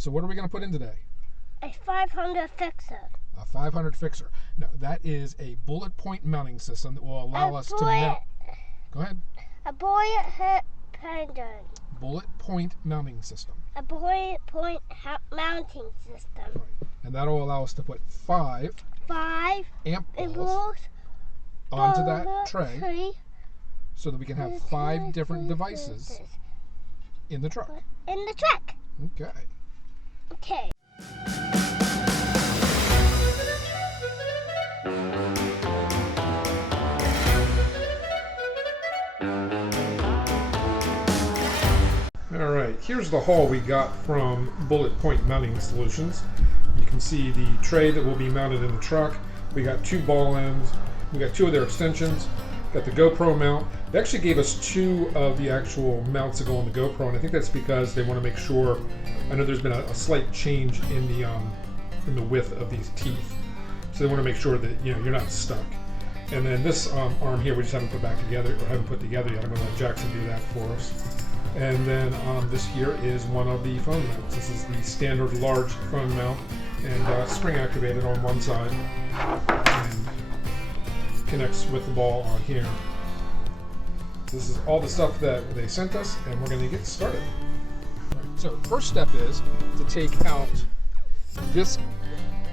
So what are we going to put in today? A 500 fixer. A 500 fixer. No, that is a Bulletpoint mounting system that will allow us to mount. Go ahead. A bullet pendant. Bulletpoint mounting system. A bulletpoint mounting system. Right. And that will allow us to put 5 amp balls onto that tray so that we can have 5 different devices in the truck. In the truck. Okay. Okay. All right, here's the haul we got from Bulletpoint Mounting Solutions. You can see the tray that will be mounted in the truck. We got 2 ball ends. We got 2 of their extensions. Got the GoPro mount. They actually gave us 2 of the actual mounts that go on the GoPro, and I think that's because they want to make sure. I know there's been a slight change in the width of these teeth, so they want to make sure that you're not stuck. And then this arm here we just haven't put back together, or haven't put together yet. I'm going to let Jackson do that for us. And then this here is one of the phone mounts. This is the standard large phone mount, and spring activated on one side, and connects with the ball on here. This is all the stuff that they sent us, and we're going to get started. So first step is to take out this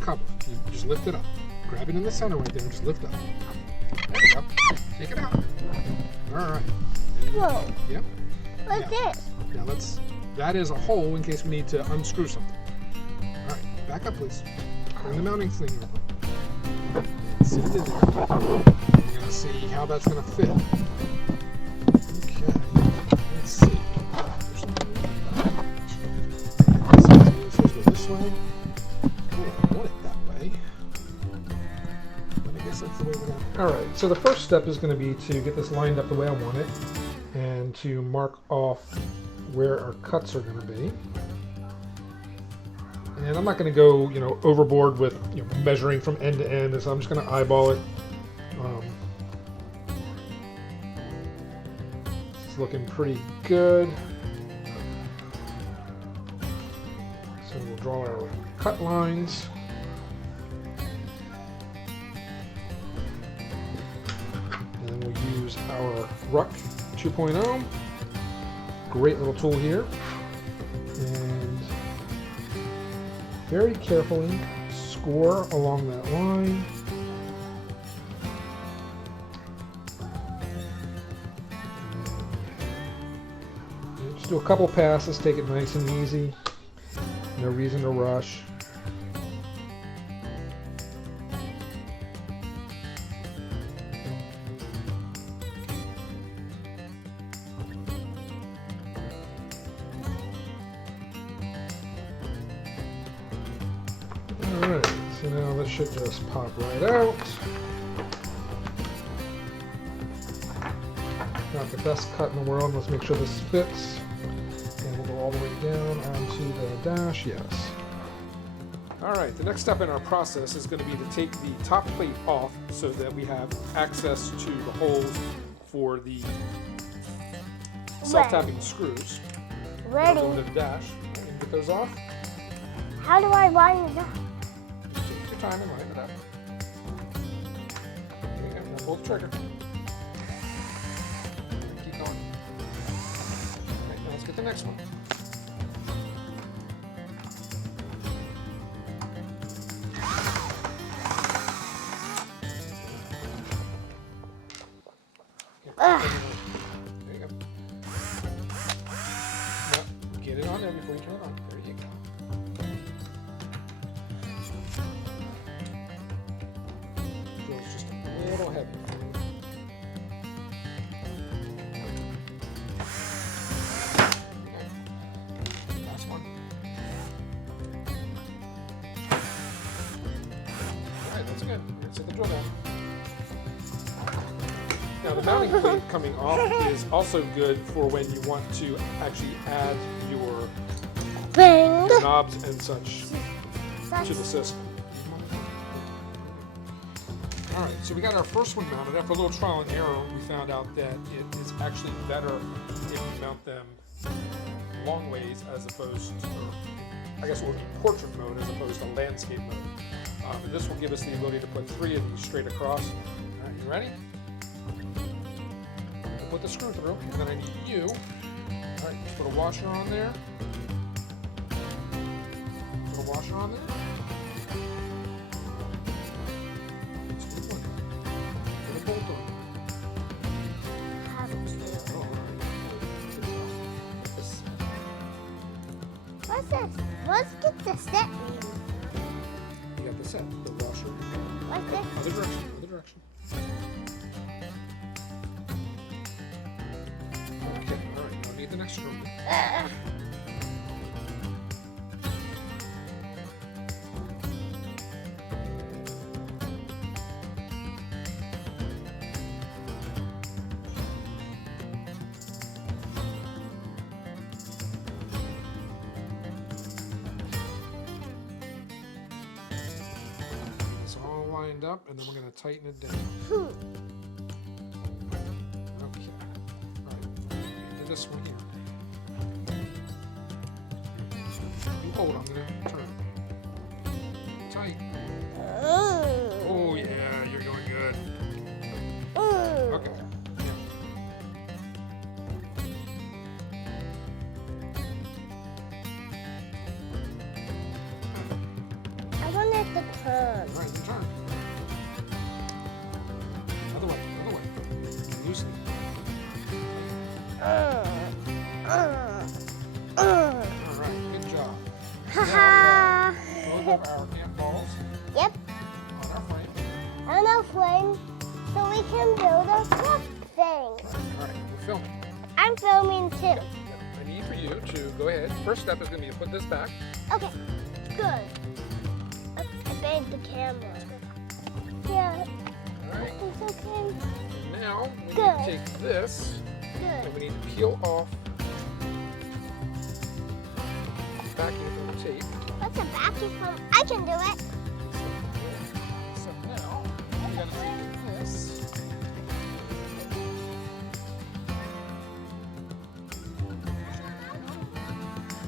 cover. You just lift it up. Grab it in the center right there and just lift up. There you go. Take it out. All right. Whoa. Yep. What's this? Now that is a hole in case we need to unscrew something. All right, back up please. Bring the mounting thing over. Sit it in there. We're going to see how that's going to fit. Okay, let's see. Let's go this way. I want it that way. But I guess that's the way we're going to. All right, so the first step is going to be to get this lined up the way I want it, and to mark off where our cuts are going to be. And I'm not going to go, overboard with measuring from end to end, so I'm just going to eyeball it. It's looking pretty good. So we'll draw our cut lines. And then we'll use our Ruck 2.0. Great little tool here. And very carefully score along that line. And just do a couple passes, take it nice and easy. No reason to rush. Alright, so now this should just pop right out. Not the best cut in the world. Let's make sure this fits. And we'll go all the way down onto the dash, yes. Alright, the next step in our process is going to be to take the top plate off so that we have access to the holes for the self-tapping screws. Ready. Over to the dash. And get those off. How do I line it up? Take your time and line it up. There you go. Now pull the trigger. Keep going. Alright, now let's get the next one. There you go. Now, get it on there before you turn it on. There you go. Feels just a little heavy. Okay. Last one. Alright, that's good. Let's hit the drill down. Now the mounting plate coming off is also good for when you want to actually add your knobs and such to the system. Alright, so we got our first one mounted. After a little trial and error, we found out that it is actually better if you mount them long ways as opposed to I guess it will be portrait mode as opposed to landscape mode. And this will give us the ability to put 3 of these straight across. All right, you ready? Put the screw through, and then I need you. All right, just put a washer on there. Put a washer on there. Just keep one. Put a bolt on. Have to. Oh, all right. Good job. This. What's this? Let's get the set mean. You got the set, the washer. What's this? Other direction, other direction. Okay, all right, now need the next screw. It's all lined up, and then we're going to tighten it down. Okay. All right. Do this one here. You hold. I'm going to turn. Tight. Oh yeah, you're doing good. Okay. Yeah. I want it to turn. All right, then turn. Other way. Loosen. All right, good job. Haha. Both of our amp balls Yep. on our frame. On a flame, so we can build a truck thing. All right, we're filming. I'm filming too. Yep. I need for you to go ahead. First step is going to be to put this back. Okay. Good. I banged the camera. Yeah. All right. It's okay. And now we need Good. to take this Good. and we need to peel off the backing from the tape. What's a vacuum from? I can do it. So now we got to take this.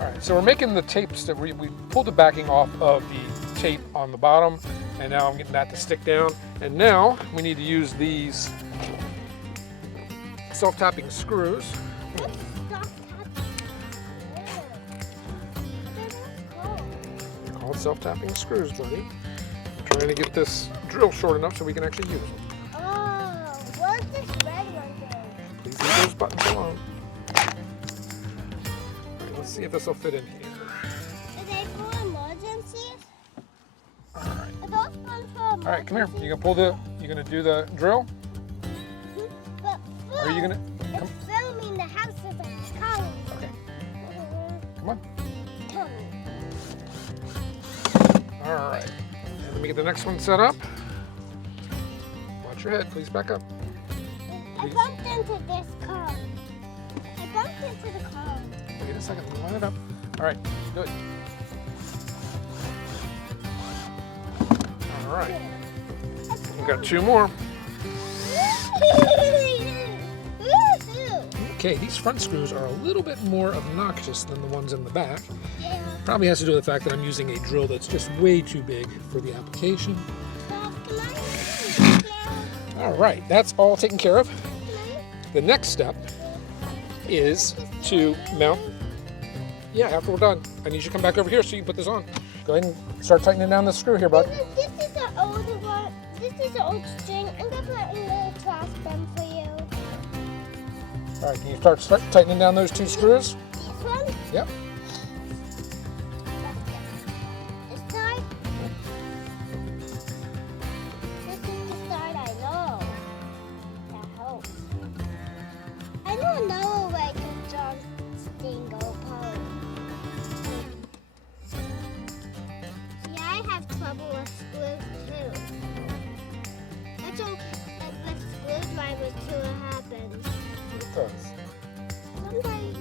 All right, so we're making the tapes that we pulled the backing off of the tape on the bottom, and now I'm getting that to stick down. And now we need to use these self-tapping screws. Stop tapping. They're called self-tapping screws, buddy. I'm trying to get this drill short enough so we can actually use them. Oh, what's this red one doing? Please leave those buttons alone. All right, let's see if this will fit in here. Are they for emergencies? All right. Are those ones for emergencies? All right, come here. You gonna do the drill? But Or are you gonna, come, it's filming the house as a colony. okay, come on. All right, and let me get the next one set up. Watch your head, please back up. I bumped into this car. I bumped into the car. Wait a second, let me line it up. All right, good. All right, we've got 2 more. Okay, these front screws are a little bit more obnoxious than the ones in the back. Yeah. Probably has to do with the fact that I'm using a drill that's just way too big for the application. All right, that's all taken care of. The next step is to mount. Yeah, after we're done, I need you to come back over here so you can put this on. Go ahead and start tightening down the screw here, bud. This is the old one. This is the old string. I'm gonna put in the trash bin for you. All right, can you start tightening down those 2 screws? This one. Yep. This side. This is the side I know. That helps. I know another way to John Stingo Pole. See, I have trouble with screws too. That's okay. With screwdrivers too, it happens. It does. Sometimes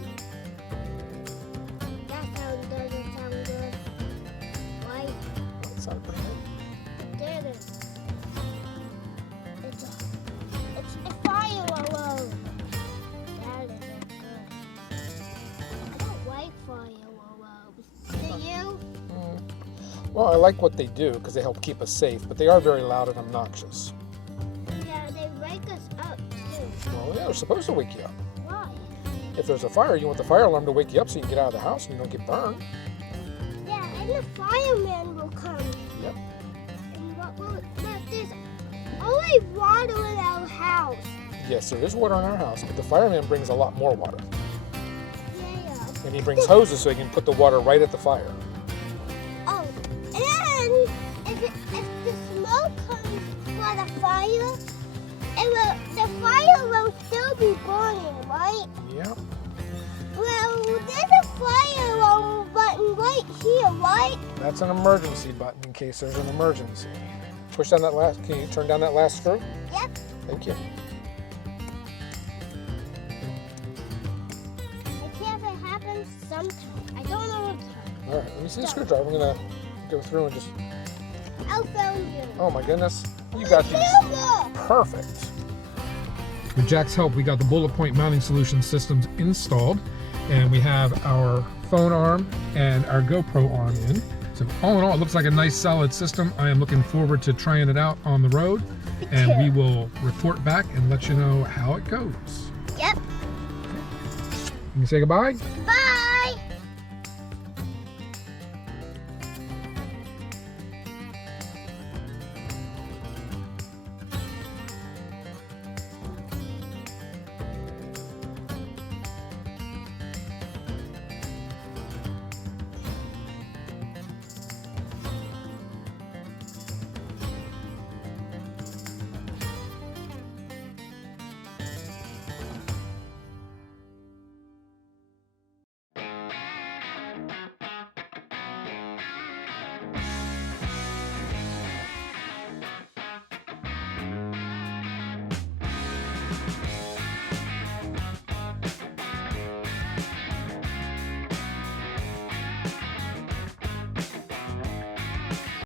that sound doesn't sound good. Why? That sounded pretty good. It didn't. It's a fire alarm. That isn't good. I don't like fire alarms. Do you? Well, I like what they do because they help keep us safe, but they are very loud and obnoxious. Yeah, they wake us up too. Well, yeah, they're supposed to wake you up. Why? If there's a fire, you want the fire alarm to wake you up so you can get out of the house and you don't get burned. Yeah, and the fireman will come. Yep. And but there's always water in our house. Yes, there is water in our house, but the fireman brings a lot more water. Yeah. And he brings hoses so he can put the water right at the fire. Oh, and if the smoke comes for the fire, the fire will still be burning, right? Yep. Well, there's a fire alarm button right here, right? That's an emergency button in case there's an emergency. Push down that last, can you turn down that last screw? Yep. Thank you. I can't if it happens sometime. I don't know what time. All right, let me see the screwdriver. I'm gonna go through and just, I'll film you. oh my goodness, you got these. Silver! Perfect. With Jack's help, we got the Bulletpoint Mounting Systems installed, and we have our phone arm and our GoPro arm in. So all in all, it looks like a nice solid system. I am looking forward to trying it out on the road, and we will report back and let you know how it goes. Yep. You can say goodbye. Bye.